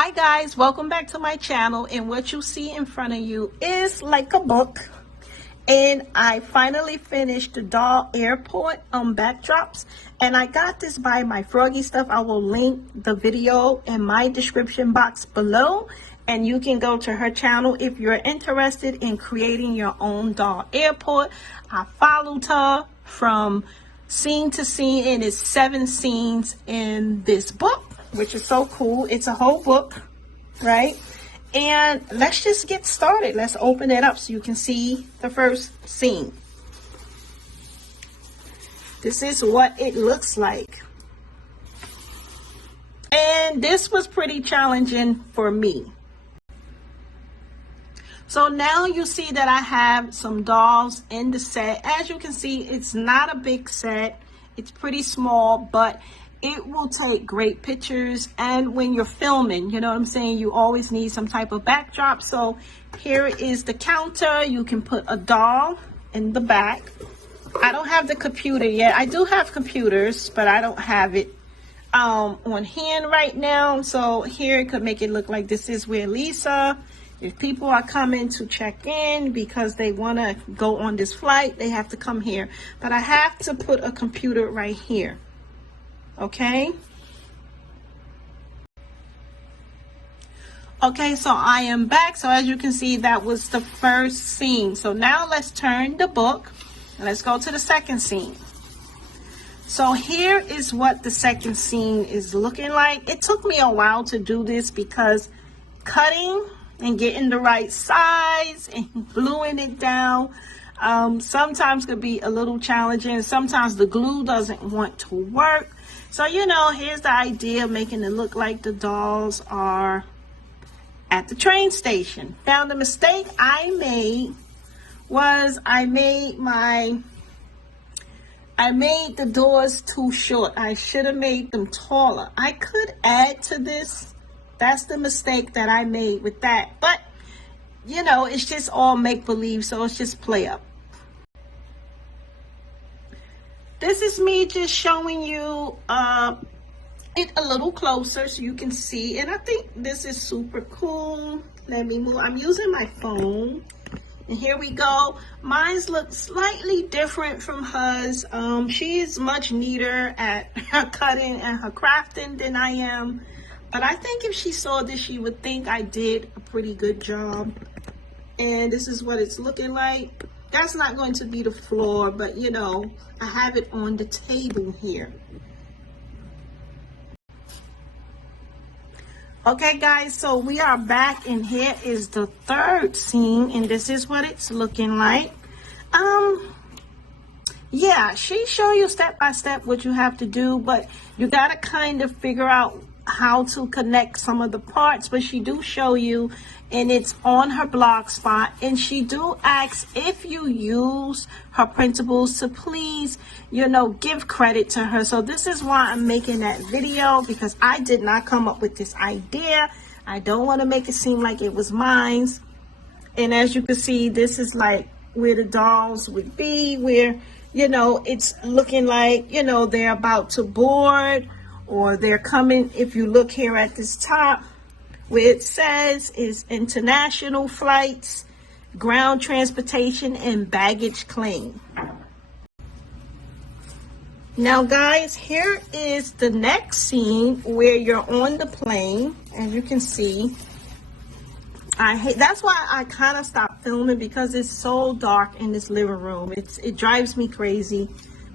Hi guys, welcome back to my channel, and what you see in front of you is like a book. And I finally finished the doll airport backdrops, and I got this by MyFroggyStuff. I will link the video in my description box below, and you can go to her channel if you're interested in creating your own doll airport. I followed her from scene to scene, and it's 7 scenes in this book, which is so cool. It's a whole book, right? And let's just get started. Let's open it up so you can see the first scene. This is what it looks like. And this was pretty challenging for me. So now you see that I have some dolls in the set. As you can see, it's not a big set. It's pretty small, but it will take great pictures. And when you're filming, you know what I'm saying, you always need some type of backdrop. So here is the counter. You can put a doll in the back. I don't have the computer yet. I do have computers, but I don't have it on hand right now. So here it could make it look like this is where Lisa, if people are coming to check in because they want to go on this flight, they have to come here. But I have to put a computer right here. Okay. Okay, so I am back. So as you can see, that was the first scene. So now let's turn the book and let's go to the second scene. So here is what the second scene is looking like. It took me a while to do this because cutting and getting the right size and gluing it down sometimes could be a little challenging. Sometimes the glue doesn't want to work. So, you know, here's the idea of making it look like the dolls are at the train station. Found a mistake I made was I made the doors too short. I should have made them taller. I could add to this. That's the mistake that I made with that. But, you know, it's just all make-believe, so it's just play up. This is me just showing you it a little closer so you can see. And I think this is super cool. Let me move. I'm using my phone. And here we go. Mine's look slightly different from hers. She is much neater at her cutting and her crafting than I am. But I think if she saw this, she would think I did a pretty good job. And this is what it's looking like. That's not going to be the floor, but you know, I have it on the table here. Okay guys, so we are back, and here is the third scene, and this is what it's looking like. Yeah, she show you step by step what you have to do, but you got to kind of figure out how to connect some of the parts. But she do show you, and it's on her blog spot, and she do ask if you use her principles to please, you know, give credit to her. So this is why I'm making that video, because I did not come up with this idea. I don't want to make it seem like it was mine. And as you can see, this is like where the dolls would be, where, you know, it's looking like, you know, they're about to board, or they're coming. If you look here at this top, where it says is international flights, ground transportation, and baggage claim. Now guys, here is the next scene where you're on the plane. As you can see, that's why I kind of stopped filming, because it's so dark in this living room. It drives me crazy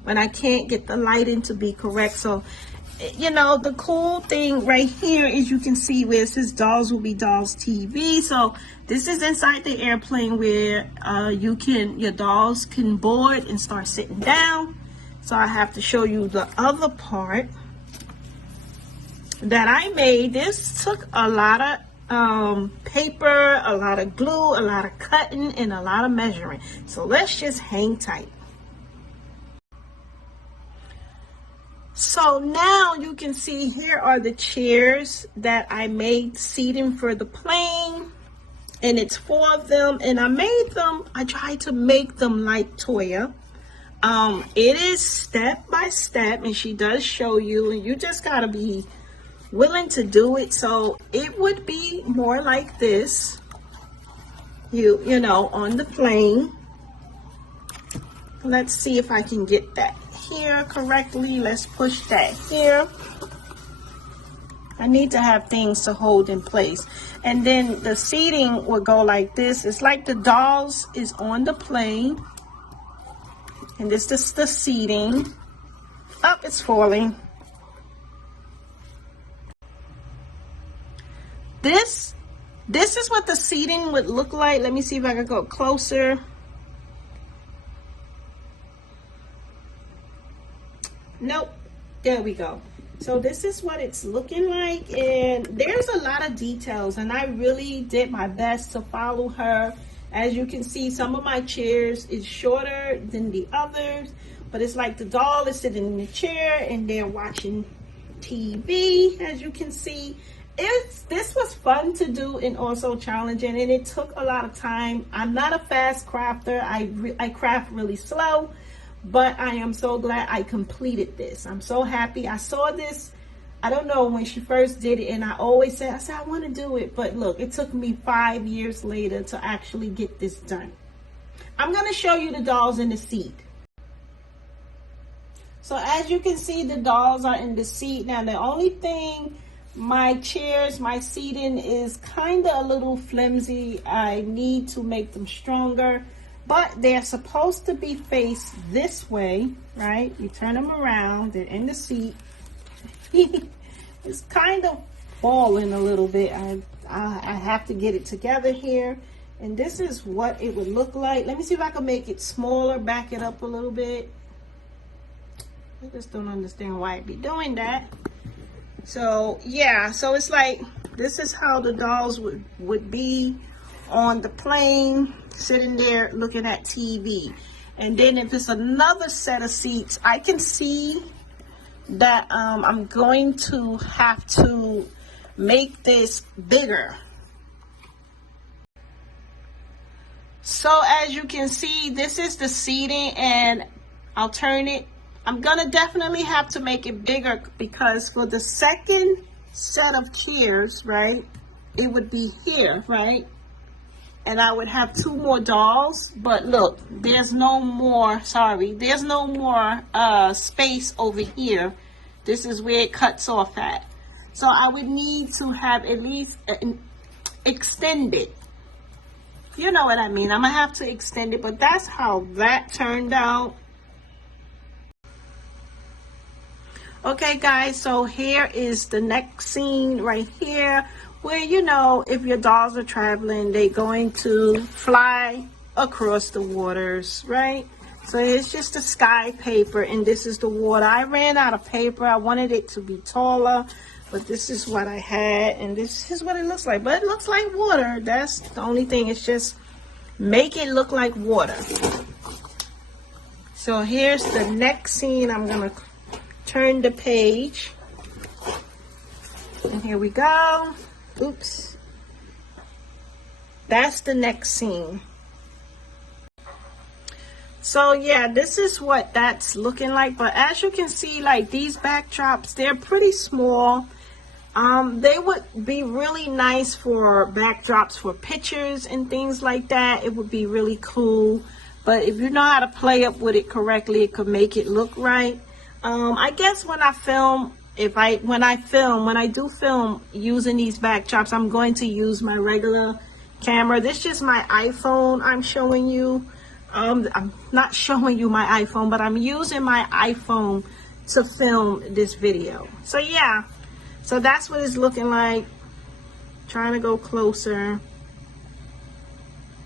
when I can't get the lighting to be correct. So, you know, the cool thing right here is you can see where it says Dolls Will Be Dolls TV. So this is inside the airplane where your dolls can board and start sitting down. So I have to show you the other part that I made. This took a lot of paper, a lot of glue, a lot of cutting, and a lot of measuring. So let's just hang tight. So now you can see here are the chairs that I made seating for the plane, and it's 4 of them, and I tried to make them like Toya. It is step by step, and she does show you, and you just gotta be willing to do it. So it would be more like this, you know, on the plane. Let's see if I can get that here correctly. Let's push that here. I need to have things to hold in place. And then the seating will go like this. It's like the dolls is on the plane. And this is the seating. Oh, it's falling. This is what the seating would look like. Let me see if I can go closer. Nope. There we go. So this is what it's looking like, and there's a lot of details, and I really did my best to follow her. As you can see, some of my chairs is shorter than the others, but it's like the doll is sitting in the chair and they're watching TV. As you can see, this was fun to do and also challenging, and it took a lot of time. I'm not a fast crafter. I craft really slow. But I am so glad I completed this. I'm so happy. I saw this, I don't know, when she first did it, and I always said, I want to do it. But look, it took me 5 years later to actually get this done. I'm going to show you the dolls in the seat. So as you can see, the dolls are in the seat. Now, the only thing, my chairs, my seating is kind of a little flimsy. I need to make them stronger. But they're supposed to be faced this way, right? You turn them around, they're in the seat. It's kind of falling a little bit. I have to get it together here. And this is what it would look like. Let me see if I can make it smaller, back it up a little bit. I just don't understand why I'd be doing that. So yeah, so it's like, this is how the dolls would be on the plane, sitting there looking at TV. And then if it's another set of seats, I can see that I'm going to have to make this bigger. So as you can see, this is the seating, and I'll turn it. I'm gonna definitely have to make it bigger, because for the second set of chairs, right, it would be here, right? And I would have 2 more dolls, but look, there's no more, there's no more space over here. This is where it cuts off at. So I would need to have at least extend it. You know what I mean? I'm gonna have to extend it, but that's how that turned out. Okay guys, so here is the next scene right here, where, you know, if your dolls are traveling, they're going to fly across the waters, right? So it's just a sky paper, and this is the water. I ran out of paper. I wanted it to be taller, but this is what I had, and this is what it looks like. But it looks like water. That's the only thing. It's just make it look like water. So here's the next scene. I'm gonna turn the page, and here we go. Oops. That's the next scene. So yeah, this is what that's looking like. But as you can see, like, these backdrops, they're pretty small. They would be really nice for backdrops for pictures and things like that. It would be really cool. But if you know how to play up with it correctly, it could make it look right. I guess when I film, when I do film using these backdrops, I'm going to use my regular camera. This is just my iPhone I'm showing you. I'm not showing you my iPhone, but I'm using my iPhone to film this video. So yeah, so that's what it's looking like. Trying to go closer.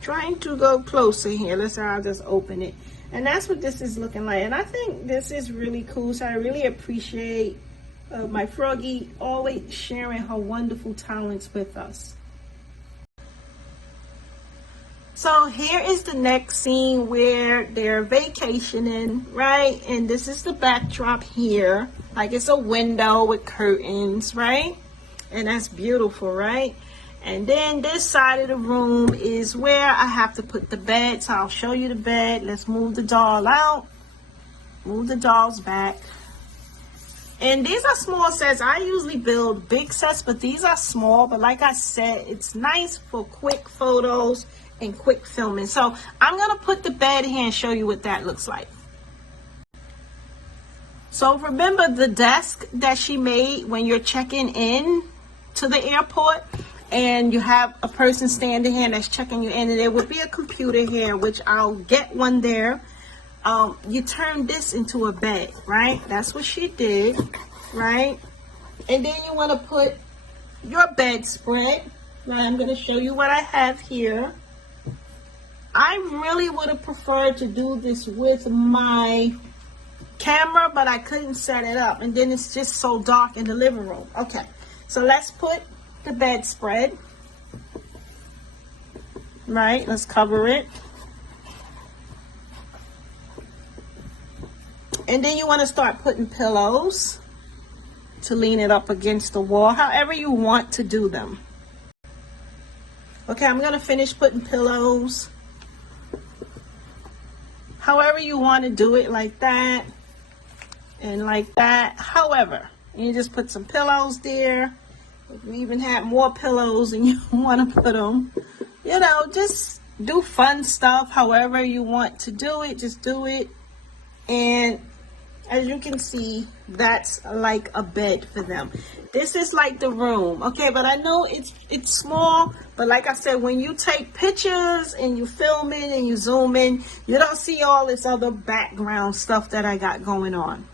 Trying to go closer here. Let's say I'll just open it. And that's what this is looking like. And I think this is really cool. So I really appreciate my Froggy always sharing her wonderful talents with us. So here is the next scene where they're vacationing, right? And this is the backdrop here. Like, it's a window with curtains, right? And that's beautiful, right? And then this side of the room is where I have to put the bed. So I'll show you the bed. Let's move the doll out. Move the dolls back. And these are small sets. I usually build big sets, but these are small. But like I said, it's nice for quick photos and quick filming. So I'm going to put the bed here and show you what that looks like. So remember the desk that she made when you're checking in to the airport and you have a person standing here that's checking you in, and there would be a computer here, which I'll get one there. You turn this into a bed, right? That's what she did, right? And then you want to put your bedspread, right? I'm going to show you what I have here. I really would have preferred to do this with my camera, but I couldn't set it up, and then it's just so dark in the living room. Okay, so let's put the bedspread, right? Let's cover it. And then you want to start putting pillows to lean it up against the wall, however you want to do them. Okay, I'm going to finish putting pillows. However you want to do it, like that and like that. However, you just put some pillows there. If you even have more pillows and you want to put them, you know, just do fun stuff. However you want to do it, just do it. And as you can see, that's like a bed for them. This is like the room, okay? But I know it's small, but like I said, when you take pictures and you film it and you zoom in, you don't see all this other background stuff that I got going on.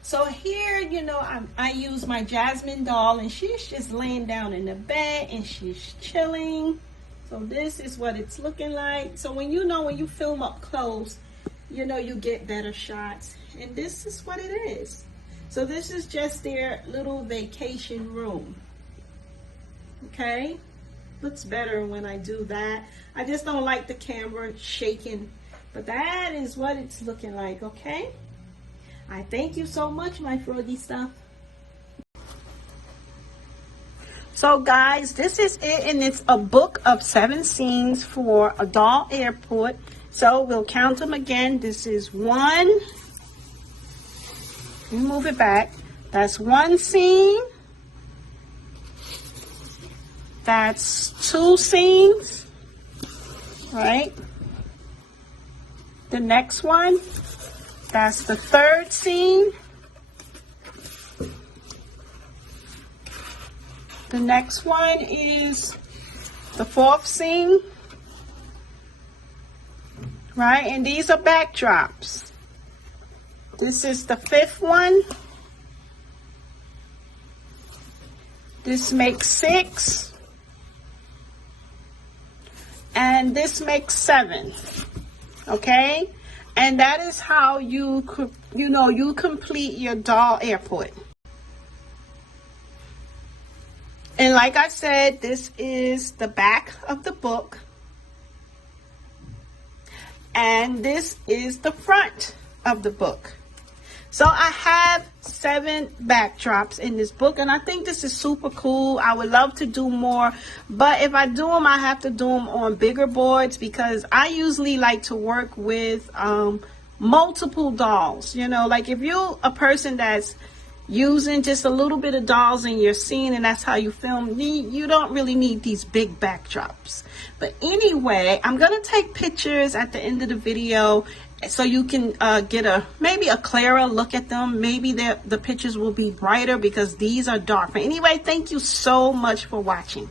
So here, you know, I use my Jasmine doll, and she's just laying down in the bed and she's chilling. So this is what it's looking like. So when you film up close, you know, you get better shots. And this is what it is. So this is just their little vacation room. Okay? Looks better when I do that. I just don't like the camera shaking. But that is what it's looking like, okay? I thank you so much, my froggy stuff. So guys, this is it, and it's a book of 7 scenes for a doll airport. So we'll count them again. This is 1. Let me move it back. That's 1 scene. That's 2 scenes. Right? The next one, that's the 3rd scene. The next one is the 4th scene. Right, and these are backdrops. This is the 5th one. This makes 6. And this makes 7. Okay? And that is how you complete your doll airport. And like I said, this is the back of the book. And this is the front of the book. So I have 7 backdrops in this book, and I think this is super cool. I would love to do more, but if I do them, I have to do them on bigger boards, because I usually like to work with multiple dolls. You know, like if you're a person that's using just a little bit of dolls in your scene and that's how you film, you don't really need these big backdrops. But anyway, I'm gonna take pictures at the end of the video so you can get maybe a clearer look at them. Maybe the pictures will be brighter because these are dark. But anyway, thank you so much for watching.